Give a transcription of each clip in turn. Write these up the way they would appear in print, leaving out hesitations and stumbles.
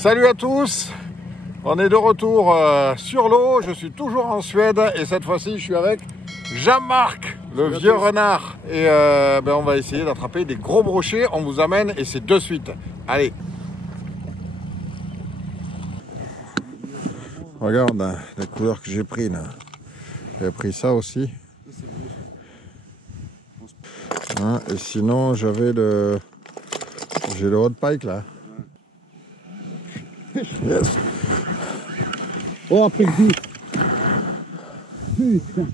Salut à tous, on est de retour sur l'eau, je suis toujours en Suède et cette fois-ci je suis avec Jean-Marc, le vieux renard. Et on va essayer d'attraper des gros brochets, on vous amène et c'est de suite. Allez. Regarde la couleur que j'ai pris là. J'ai pris ça aussi. Hein, et sinon j'avais j'ai le hot pike là. Yes. Oh, après le coup. Putain,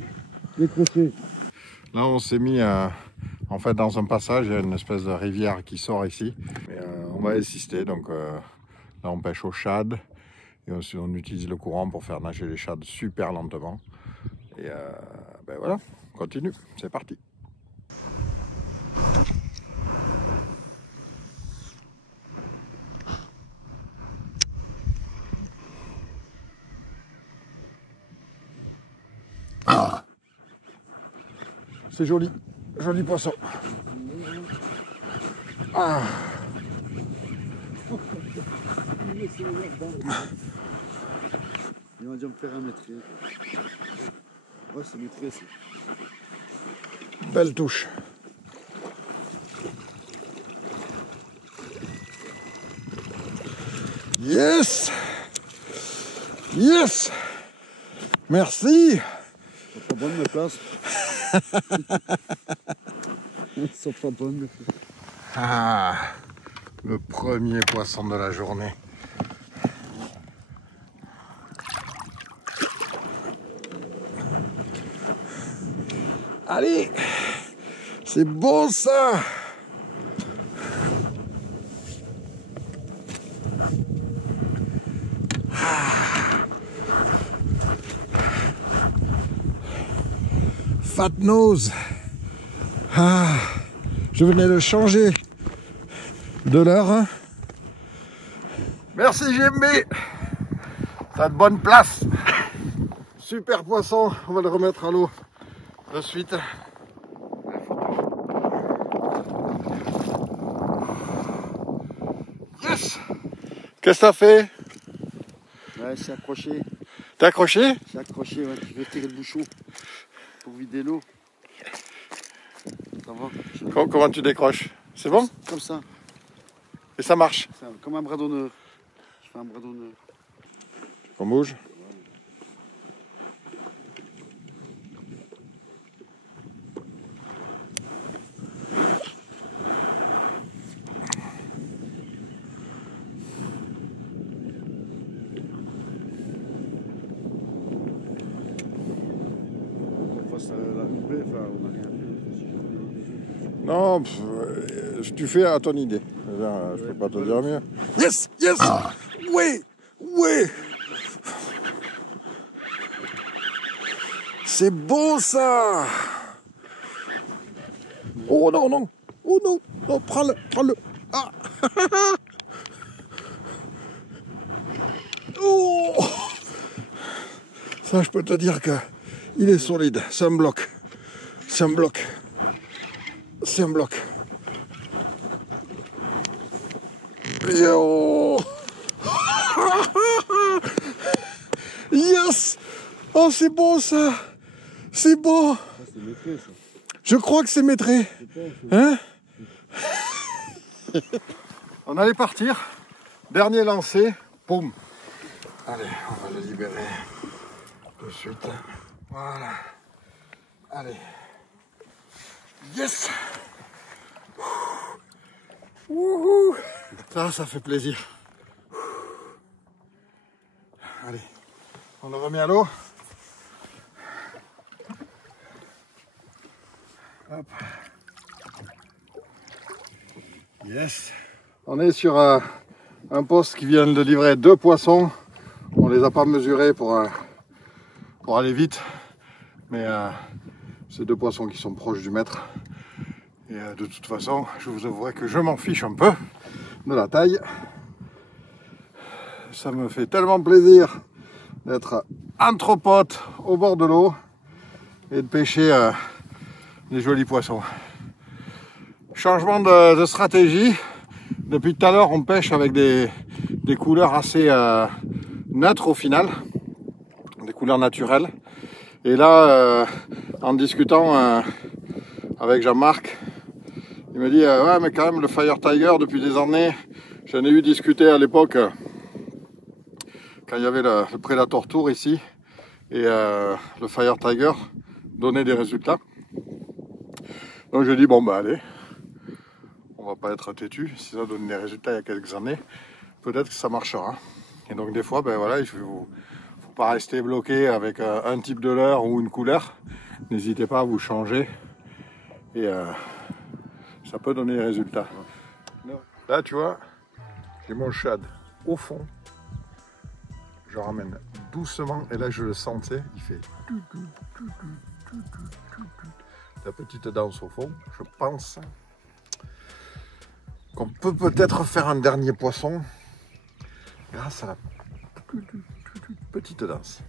décroché. Là, on s'est mis en fait dans un passage, il y a une espèce de rivière qui sort ici. Et, on va assister, donc là on pêche au shad et on utilise le courant pour faire nager les shads super lentement. Et voilà, on continue, c'est parti. Ah, c'est joli, joli poisson. Ah. Il va déjà me faire un métré. Ouais, c'est métré, ça. Belle touche. Yes! Yes! Merci! Ils sont pas bonnes, mes places. Ils sont pas bonnes. Ah, le premier poisson de la journée. Allez, c'est bon ça. Fat nose. Ah, je venais de changer de l'heure. Merci JMB. T'as de bonne place. Super poisson, on va le remettre à l'eau de suite. Yes. Qu'est-ce que t'as fait? Ouais, c'est accroché. T'as accroché? C'est accroché, ouais. Je vais tirer le bouchon pour vider l'eau. Ça va? Comment tu décroches? C'est bon? Comme ça. Et ça marche? Comme un bras d'honneur. Je fais un bras d'honneur. On bouge? Non, tu fais à ton idée. Je peux pas te dire mieux. Yes, yes, oui, oui. C'est bon ça. Oh non, non, oh non, non, prends-le, prends-le. Ah. Oh. Ça, je peux te dire que il est solide. C'est un bloc. C'est un bloc. C'est un bloc. Yo. Yes. Oh, c'est bon ça. C'est bon. Ah, c'est métré, ça. Je crois que c'est métré. Hein? On allait partir. Dernier lancé. Boum. Allez, on va le libérer tout de suite. Voilà. Allez. Yes. Wouhou. Ça fait plaisir. Allez, on le remet à l'eau. Hop. Yes. On est sur un poste qui vient de livrer 2 poissons. On les a pas mesurés pour aller vite, mais c'est 2 poissons qui sont proches du mètre. Et de toute façon, je vous avouerai que je m'en fiche un peu de la taille. Ça me fait tellement plaisir d'être entre potes au bord de l'eau et de pêcher des jolis poissons. Changement de stratégie. Depuis tout à l'heure, on pêche avec des des couleurs assez neutres au final, des couleurs naturelles. Et là, en discutant avec Jean-Marc, il me dit ouais, mais quand même le Fire Tiger depuis des années, j'en ai eu discuté à l'époque quand il y avait le Predator Tour ici, et le Fire Tiger donnait des résultats. Donc je dis bon bah allez, on va pas être têtu, si ça donne des résultats il y a quelques années, peut-être que ça marchera. Et donc des fois, ben voilà, il faut pas rester bloqué avec un type de leurre ou une couleur. N'hésitez pas à vous changer et ça peut donner des résultats. Là tu vois, j'ai mon shad au fond. Je ramène doucement et là je le sentais, il fait la petite danse au fond. Je pense qu'on peut peut-être faire un dernier poisson grâce à la petite danse.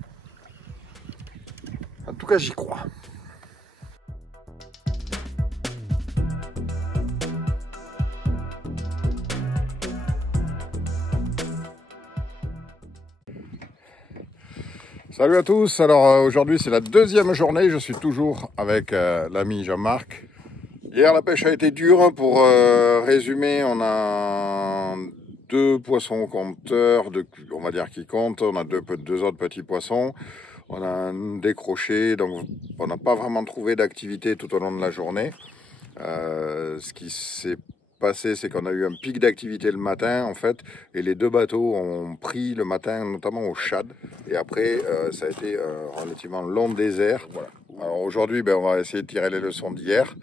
En tout cas, j'y crois. Salut à tous, alors aujourd'hui c'est la deuxième journée, je suis toujours avec l'ami Jean-Marc. Hier la pêche a été dure, pour résumer on a 2 poissons compteurs, on va dire qui comptent, on a deux autres petits poissons, on a un décroché, donc on n'a pas vraiment trouvé d'activité tout au long de la journée. Ce qui s'est passé, c'est qu'on a eu un pic d'activité le matin en fait, et les deux bateaux ont pris le matin, notamment au Chad, et après ça a été un relativement long désert. Voilà. Alors aujourd'hui, on va essayer de tirer les leçons d'hier.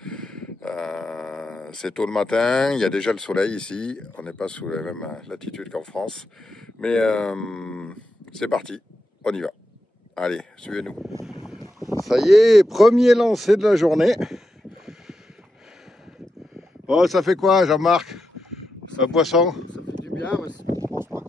C'est tôt le matin, il y a déjà le soleil ici, on n'est pas sous la même latitude qu'en France, mais c'est parti, on y va. Allez, suivez-nous. Ça y est, premier lancé de la journée. Oh, ça fait quoi, Jean-Marc? Un poisson? Ça fait du bien, mais je pense pas que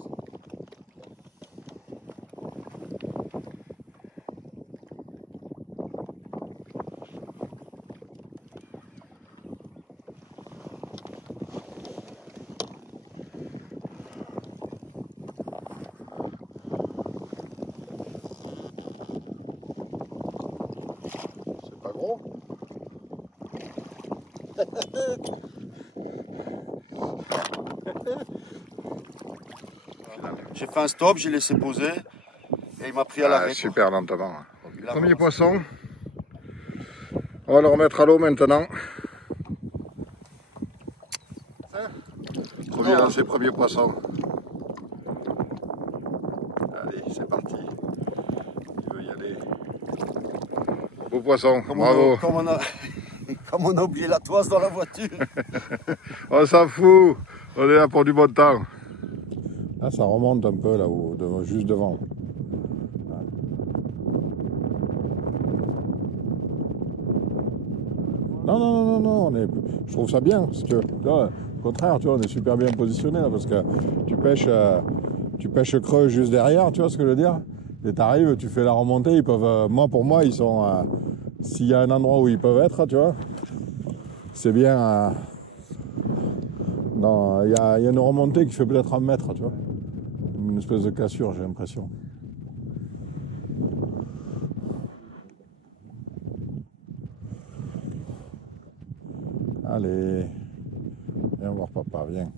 C'est pas gros. j'ai fait un stop, j'ai laissé poser et il m'a pris à l'arrêt. Super lentement. Premier poisson. On va le remettre à l'eau maintenant. Trop bien, ces premiers poissons. Allez, c'est parti. Il veut y aller. Beau poisson, bravo. Comme on a oublié la toise dans la voiture. On s'en fout, on est là pour du bon temps. Là, ça remonte un peu là-haut, juste devant. Non, je trouve ça bien. Parce que, là, au contraire, tu vois, on est super bien positionné là, parce que tu pêches creux juste derrière, tu vois ce que je veux dire? Et t'arrives, tu fais la remontée, ils peuvent, pour moi, ils sont, s'il y a un endroit où ils peuvent être, tu vois, c'est bien, il y a une remontée qui fait peut-être 1 mètre, tu vois, une espèce de cassure, j'ai l'impression. Allez, viens voir papa, viens.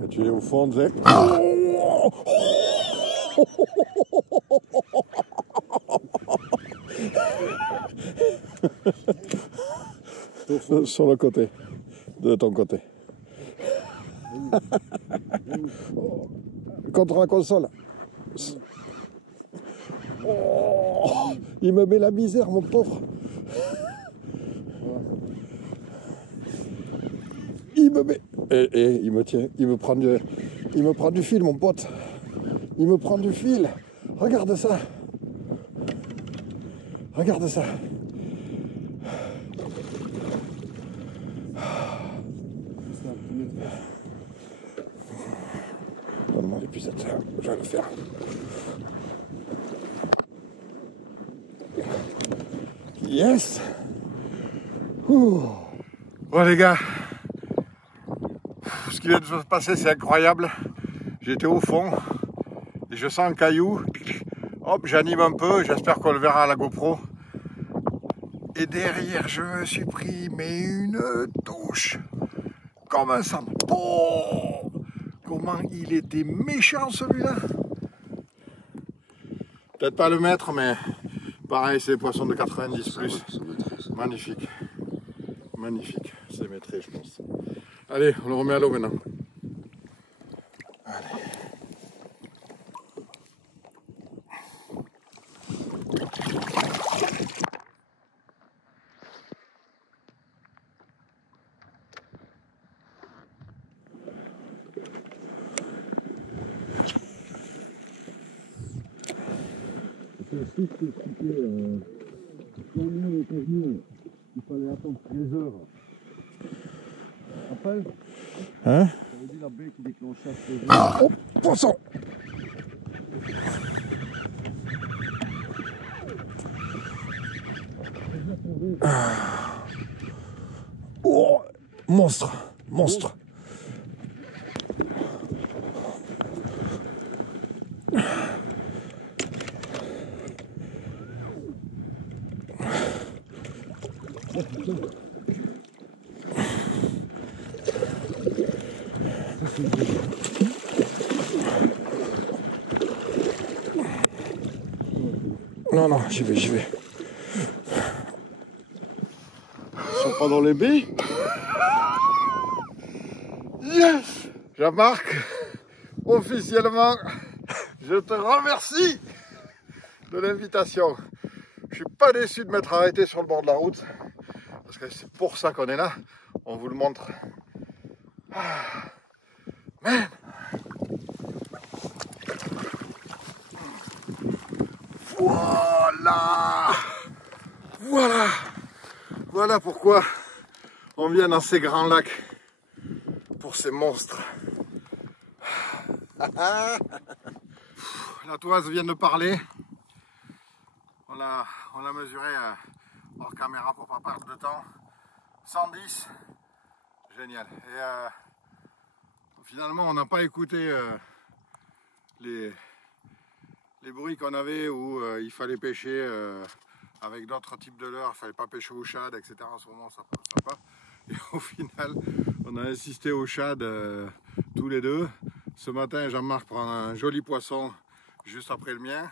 Quand tu es au fond, tu sais... Sur le côté, de ton côté. Contre la console. Oh, il me met la misère, mon pauvre. Il me met... Et il me tient, il me prend du fil, mon pote. Il me prend du fil. Regarde ça. Regarde ça. Donne-moi l'épuisette, je vais le faire. Yes. Ouh. Bon les gars, ce qui vient de se passer c'est incroyable. J'étais au fond et je sens un caillou. Hop, j'anime un peu, j'espère qu'on le verra à la GoPro. Et derrière je me suis pris mais une touche comme un sang. Oh, comment il était méchant celui-là. Peut-être pas le maître, mais pareil, c'est des poissons de 90 plus. Magnifique. Magnifique. C'est maîtré, je pense. Allez, on le remet à l'eau maintenant. Allez. C'est ce que expliqué quand on était venu, il fallait attendre 13 heures. Rappelle? Hein? J'avais dit la baie qui déclenchait à 13 heures. Oh, poisson! Oh, monstre! Monstre! Non, non, j'y vais, j'y vais. Ils sont pas dans les baies? Yes! Jean-Marc, officiellement, je te remercie de l'invitation. Je suis pas déçu de m'être arrêté sur le bord de la route, parce que c'est pour ça qu'on est là. On vous le montre. Ah, man. Voilà! Voilà! Voilà pourquoi on vient dans ces grands lacs. Pour ces monstres. La toise vient de parler. On l'a mesuré hors caméra pour pas perdre de temps. 110. Génial. Et finalement, on n'a pas écouté les bruits qu'on avait où il fallait pêcher avec d'autres types de leurres. Il fallait pas pêcher au shad, etc. En ce moment, ça passe pas. Et au final, on a insisté au shad tous les deux. Ce matin, Jean-Marc prend un joli poisson juste après le mien.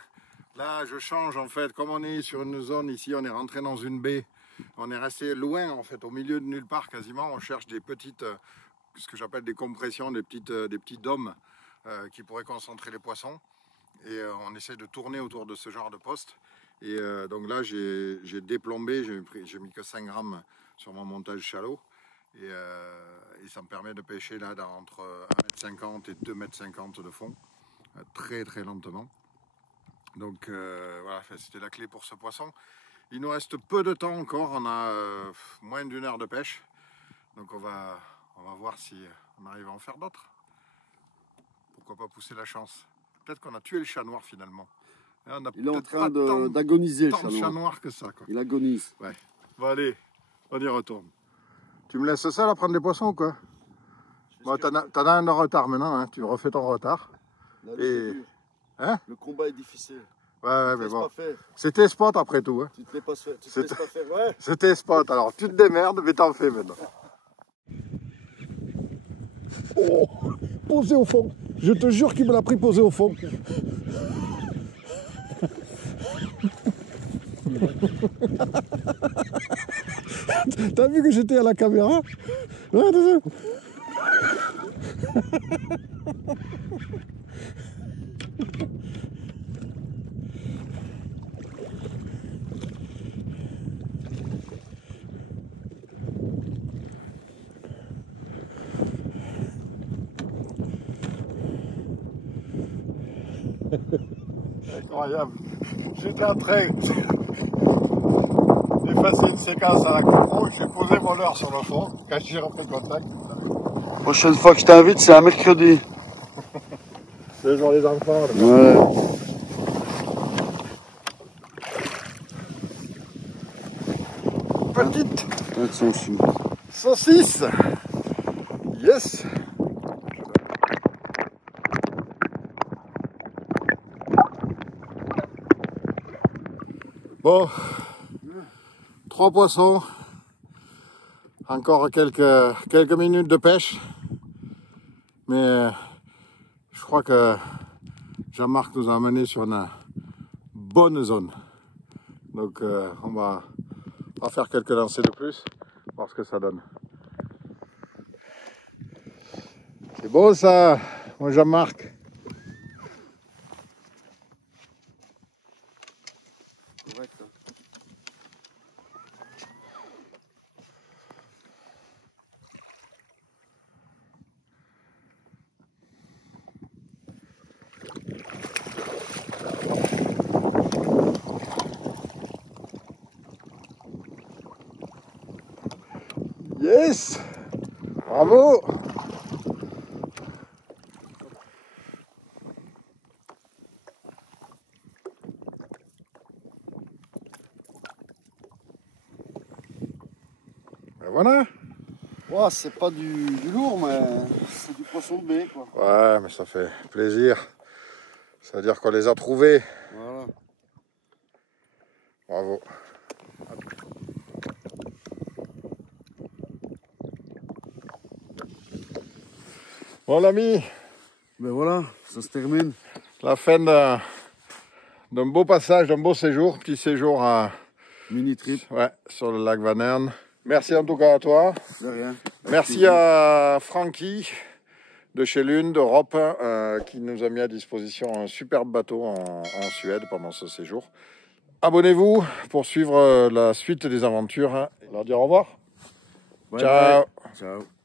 Là, je change en fait. Comme on est sur une zone ici, on est rentré dans une baie. On est resté loin en fait, au milieu de nulle part quasiment. On cherche des petites, ce que j'appelle des compressions, des petits dômes qui pourraient concentrer les poissons. Et on essaie de tourner autour de ce genre de poste. Et donc là, j'ai déplombé, j'ai mis que 5 grammes sur mon montage shallow. Et ça me permet de pêcher là entre 1,50 m et 2,50 m de fond, très très lentement. Donc voilà, c'était la clé pour ce poisson. Il nous reste peu de temps encore, on a moins d'1 heure de pêche. Donc on va voir si on arrive à en faire d'autres. Pourquoi pas pousser la chance. Peut-être qu'on a tué le chat noir finalement. Il est en train d'agoniser le chat noir que ça, quoi. Il agonise. Ouais. Bon allez, on y retourne. Tu me laisses ça là prendre des poissons ou quoi? Bon, t'en as un de retard maintenant, hein. Tu refais ton retard. Là, et... hein? Le combat est difficile. Ouais, mais bon. C'était spot après tout. Hein. Tu te laisses pas faire, ouais. C'était spot, alors tu te démerdes, mais t'en fais maintenant. Oh, posé au fond. Je te jure qu'il me l'a pris posé au fond. T'as vu que j'étais à la caméra? Ouais, t'as vu? Incroyable. J'étais en train d'effacer une séquence à la GoPro, j'ai posé mon leurre sur le fond quand j'ai repris contact. Prochaine fois que je t'invite, c'est un mercredi. C'est le jour des enfants. Ouais. petite Avec son chou. saucisse. Yes. Bon, 3 poissons, encore quelques minutes de pêche, mais je crois que Jean-Marc nous a amené sur une bonne zone. Donc on va faire quelques lancers de plus, voir ce que ça donne. C'est beau ça, mon Jean-Marc. Correct, hein. Yes, bravo. Ben voilà. Ouais, c'est pas du lourd, mais c'est du poisson de baie, quoi. Ouais, mais ça fait plaisir. Ça veut dire qu'on les a trouvés. Voilà. Bravo. Bon l'ami, Ben voilà, ça se termine. la fin d'un beau passage, d'un beau séjour, petit séjour Mini trip. ouais, sur le lac Van Ern. Merci en tout cas à toi. De rien. Merci à Francky de chez Lune, d'Europe, qui nous a mis à disposition un superbe bateau en Suède pendant ce séjour. Abonnez-vous pour suivre la suite des aventures. Leur dire au revoir. Bye Ciao. bye. Ciao.